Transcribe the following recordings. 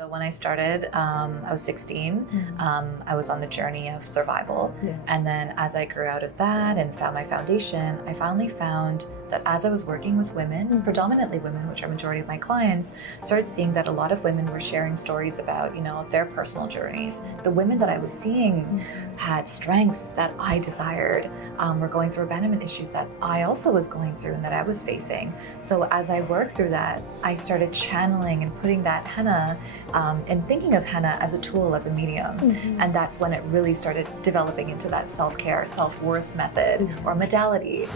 So when I started, I was 16. I was on the journey of survival. Yes. And then as I grew out of that and found my foundation, I finally found that as I was working with women, predominantly women, which are majority of my clients, started seeing that a lot of women were sharing stories about, their personal journeys. The women that I was seeing had strengths that I desired, were going through abandonment issues that I also was going through and that I was facing. So as I worked through that, I started channeling and putting that henna and thinking of henna as a tool, as a medium. And that's when it really started developing into that self-care, self-worth method or modality.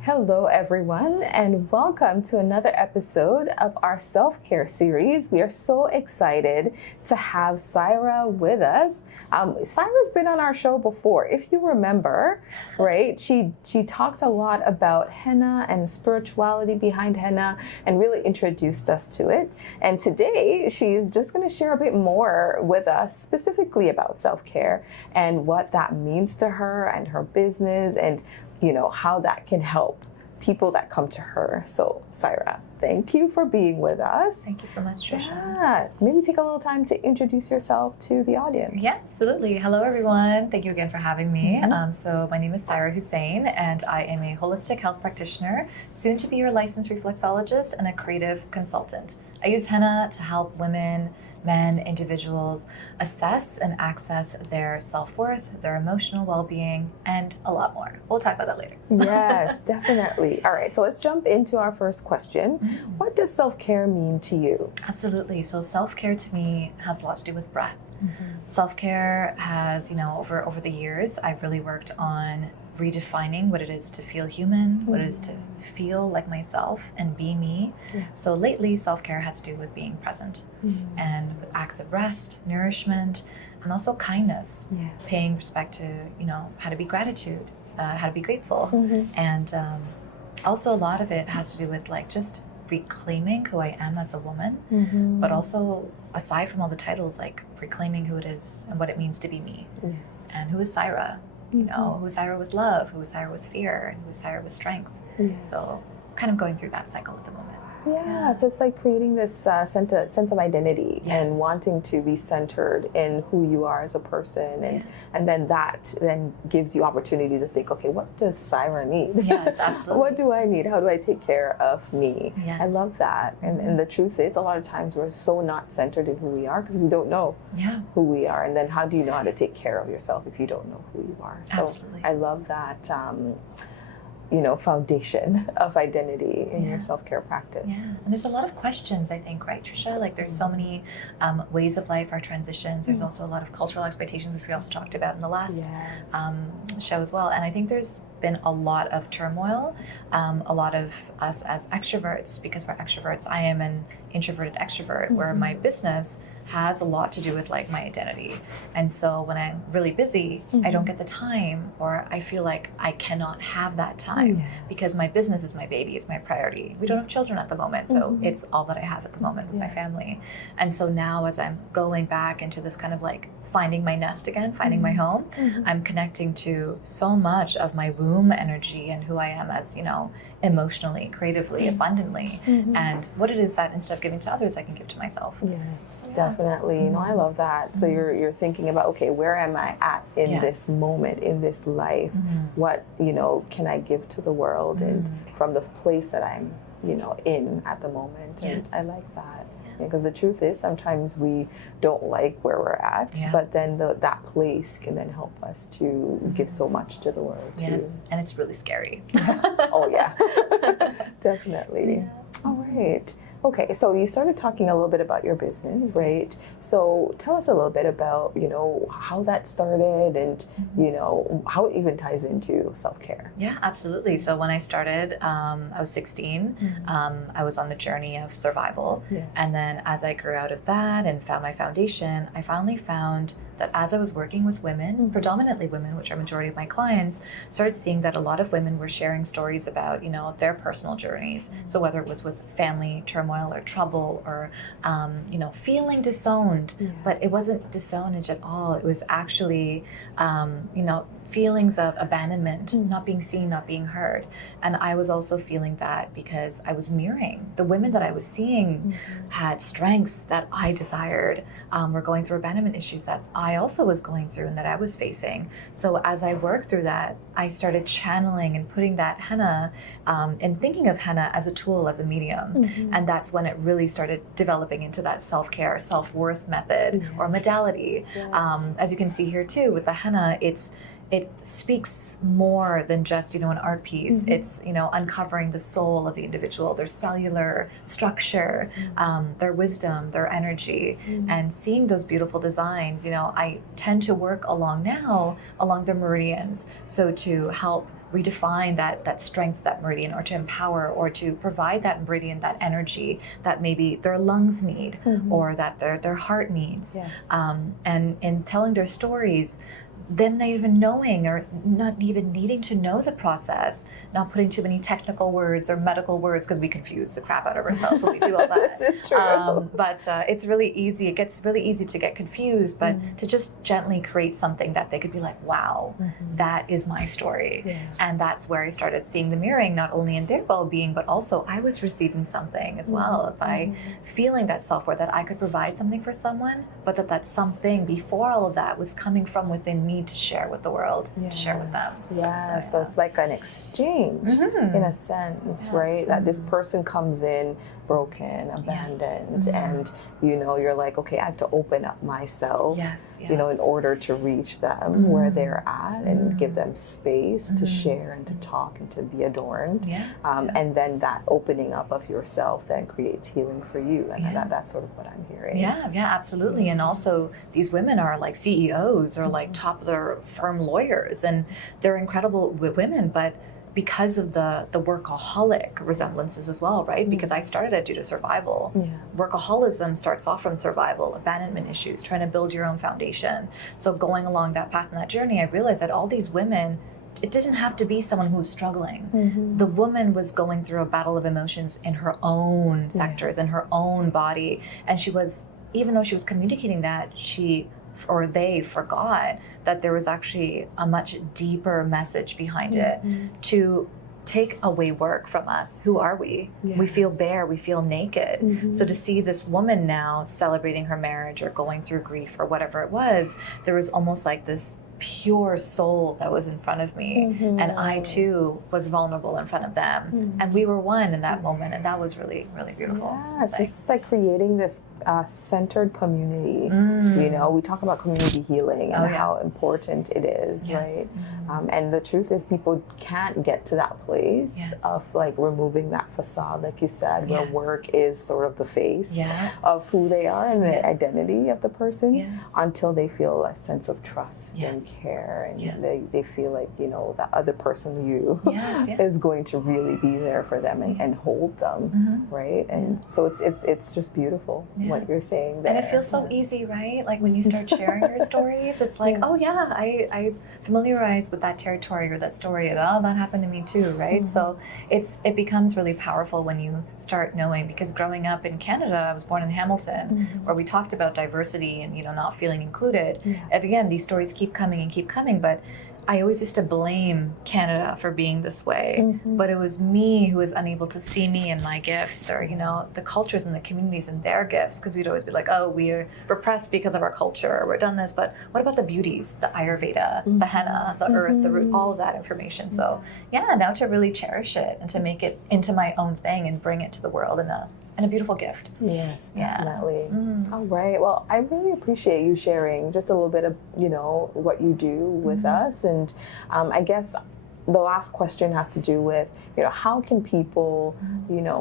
Hello everyone, and welcome to another episode of our self-care series. We are so excited to have Saira with us. Saira's been on our show before, if you remember, right? She talked a lot about henna and spirituality behind henna and really introduced us to it. And today she's just going to share a bit more with us specifically about self-care and what that means to her and her business, and how that can help people that come to her. So Saira, thank you for being with us. Thank you so much, Tricia. Yeah, maybe take a little time to introduce yourself to the audience. Yeah, absolutely. Hello, everyone. Thank you again for having me. So my name is Saira Hussain, and I am a holistic health practitioner, soon to be your licensed reflexologist and a creative consultant. I use henna to help women, men, individuals assess and access their self-worth, their emotional well-being, and a lot more. We'll talk about that later. Yes, definitely. All right, so let's jump into our first question. What does self-care mean to you? Absolutely. So self-care to me has a lot to do with breath. Self-care has, over the years, I've really worked on redefining what it is to feel human, what it is to feel like myself and be me. So lately, self-care has to do with being present and with acts of rest, nourishment, and also kindness, paying respect to, how to be gratitude, how to be grateful. And also a lot of it has to do with just reclaiming who I am as a woman, but also aside from all the titles, reclaiming who it is and what it means to be me. And who is Saira? Who is Saira with love, who is Saira with fear, and who is Saira with strength. So kind of going through that cycle at the moment. So it's like creating this sense of identity and wanting to be centered in who you are as a person, and then that gives you opportunity to think, okay, what does Saira need? Yes, absolutely. What do I need? How do I take care of me? I love that. And the truth is, a lot of times we're so not centered in who we are because we don't know who we are. And then how do you know how to take care of yourself if you don't know who you are? So absolutely. I love that. Foundation of identity in your self-care practice. And there's a lot of questions, I think, right, Tricia? There's so many ways of life, our transitions. There's also a lot of cultural expectations, which we also talked about in the last show as well. And I think there's been a lot of turmoil, a lot of us as extroverts, because we're extroverts. I am an introverted extrovert, where my business has a lot to do with my identity. And so when I'm really busy, I don't get the time, or I feel like I cannot have that time because my business is my baby, it's my priority. We don't have children at the moment, so it's all that I have at the moment with my family. And so now as I'm going back into this kind of finding my nest again, finding my home, I'm connecting to so much of my womb energy and who I am as, emotionally, creatively, abundantly, and what it is that instead of giving to others, I can give to myself. Yes, definitely. I love that. So you're thinking about, okay, where am I at in this moment, in this life? What, can I give to the world, and from the place that I'm, in at the moment? And I like that. Because the truth is, sometimes we don't like where we're at, but then that place can then help us to give so much to the world. Yes, and it's really scary. Oh yeah, definitely. All right. Okay, so you started talking a little bit about your business, right? So tell us a little bit about, how that started and, how it even ties into self-care. Yeah, absolutely. So when I started, I was 16. I was on the journey of survival. And then as I grew out of that and found my foundation, I finally found that as I was working with women, predominantly women, which are majority of my clients, started seeing that a lot of women were sharing stories about, their personal journeys. So whether it was with family turmoil or trouble or, feeling disowned, but it wasn't disownage at all. It was actually, feelings of abandonment, not being seen, not being heard. And I was also feeling that because I was mirroring the women that I was seeing had strengths that I desired, were going through abandonment issues that I also was going through and that I was facing. So as I worked through that, I started channeling and putting that henna and thinking of henna as a tool, as a medium. And that's when it really started developing into that self-care, self-worth method or modality. As you can see here too, with the henna, it speaks more than just, an art piece. It's, uncovering the soul of the individual, their cellular structure, their wisdom, their energy, and seeing those beautiful designs. I tend to work along the meridians. So to help redefine that strength, that meridian, or to empower, or to provide that meridian, that energy that maybe their lungs need, or that their heart needs. And in telling their stories, them not even knowing or not even needing to know the process, not putting too many technical words or medical words, because we confuse the crap out of ourselves when we do all that. This is true. But it's really easy. It gets really easy to get confused, but to just gently create something that they could be like, wow, that is my story. And that's where I started seeing the mirroring, not only in their well-being, but also I was receiving something as well by feeling that self-worth, that I could provide something for someone, but that something before all of that was coming from within me to share with the world, to share with them. So it's like an exchange in a sense, right? That this person comes in broken, abandoned, and you're like, okay, I have to open up myself, in order to reach them where they're at and give them space to share and to talk and to be adorned. And then that opening up of yourself then creates healing for you. And that's sort of what I'm hearing. Yeah, absolutely. And also these women are like CEOs or like top of their firm lawyers, and they're incredible women, but because of the workaholic resemblances as well, right? Because I started it due to survival. Workaholism starts off from survival, abandonment issues, trying to build your own foundation. So going along that path and that journey, I realized that all these women, it didn't have to be someone who was struggling. The woman was going through a battle of emotions in her own sectors, in her own body. And she was, even though she was communicating that, they forgot that there was actually a much deeper message behind it to take away work from us. Who are we? We feel bare, we feel naked. So to see this woman now celebrating her marriage or going through grief or whatever it was, there was almost like this pure soul that was in front of me, and I too was vulnerable in front of them, and we were one in that moment, and that was really, really beautiful. It's like creating this centered community. We talk about community healing and how important it is, right? And the truth is, people can't get to that place of like removing that facade, like you said, where work is sort of the face of who they are and the identity of the person, until they feel a sense of trust and care, and they feel like that other person is going to really be there for them and hold them, right? And so it's just beautiful what you're saying there. And it feels so easy, right? Like when you start sharing your stories, it's like, oh yeah, I familiarized with that territory or that story, and that happened to me too, right? So it becomes really powerful when you start knowing, because growing up in Canada, I was born in Hamilton, where we talked about diversity and not feeling included. And again, these stories keep coming and keep coming, but I always used to blame Canada for being this way, but it was me who was unable to see me and my gifts, or the cultures and the communities and their gifts, because we'd always be like, oh, we're repressed because of our culture, we're done this, but what about the beauties, the Ayurveda, the henna, the earth, the root, all of that information. So now to really cherish it and to make it into my own thing and bring it to the world in a beautiful gift. Yes, definitely. All right. Well, I really appreciate you sharing just a little bit of, what you do with us. And I guess the last question has to do with, how can people,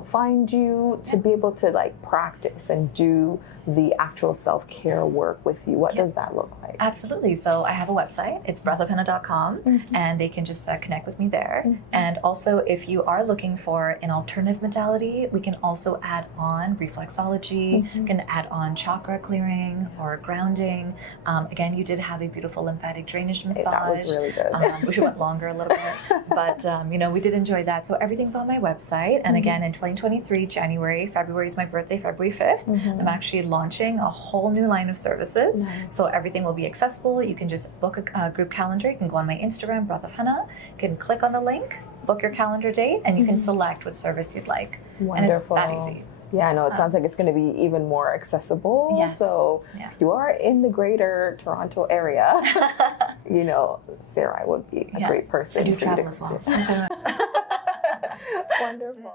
find you to be able to like practice and do the actual self-care work with you? What does that look like? Absolutely. So I have a website. It's breathofhenna.com, and they can just connect with me there. And also, if you are looking for an alternative modality, we can also add on reflexology. You can add on chakra clearing or grounding. Again, you did have a beautiful lymphatic drainage massage. That was really good. Wish it went longer a little bit, but we did enjoy that. So everything's on my website. And again, in 2023, February is my birthday, February 5th. I'm actually launching a whole new line of services. Nice. So everything will be accessible. You can just book a group calendar. You can go on my Instagram, Breath of Henna. You can click on the link, book your calendar date, and you can select what service you'd like. Wonderful. And it's that easy. Yeah, I know. It sounds like it's going to be even more accessible. Yes. So Yeah. if you are in the greater Toronto area, you know, Saira would be a great person I do for you travel to as well. Wonderful.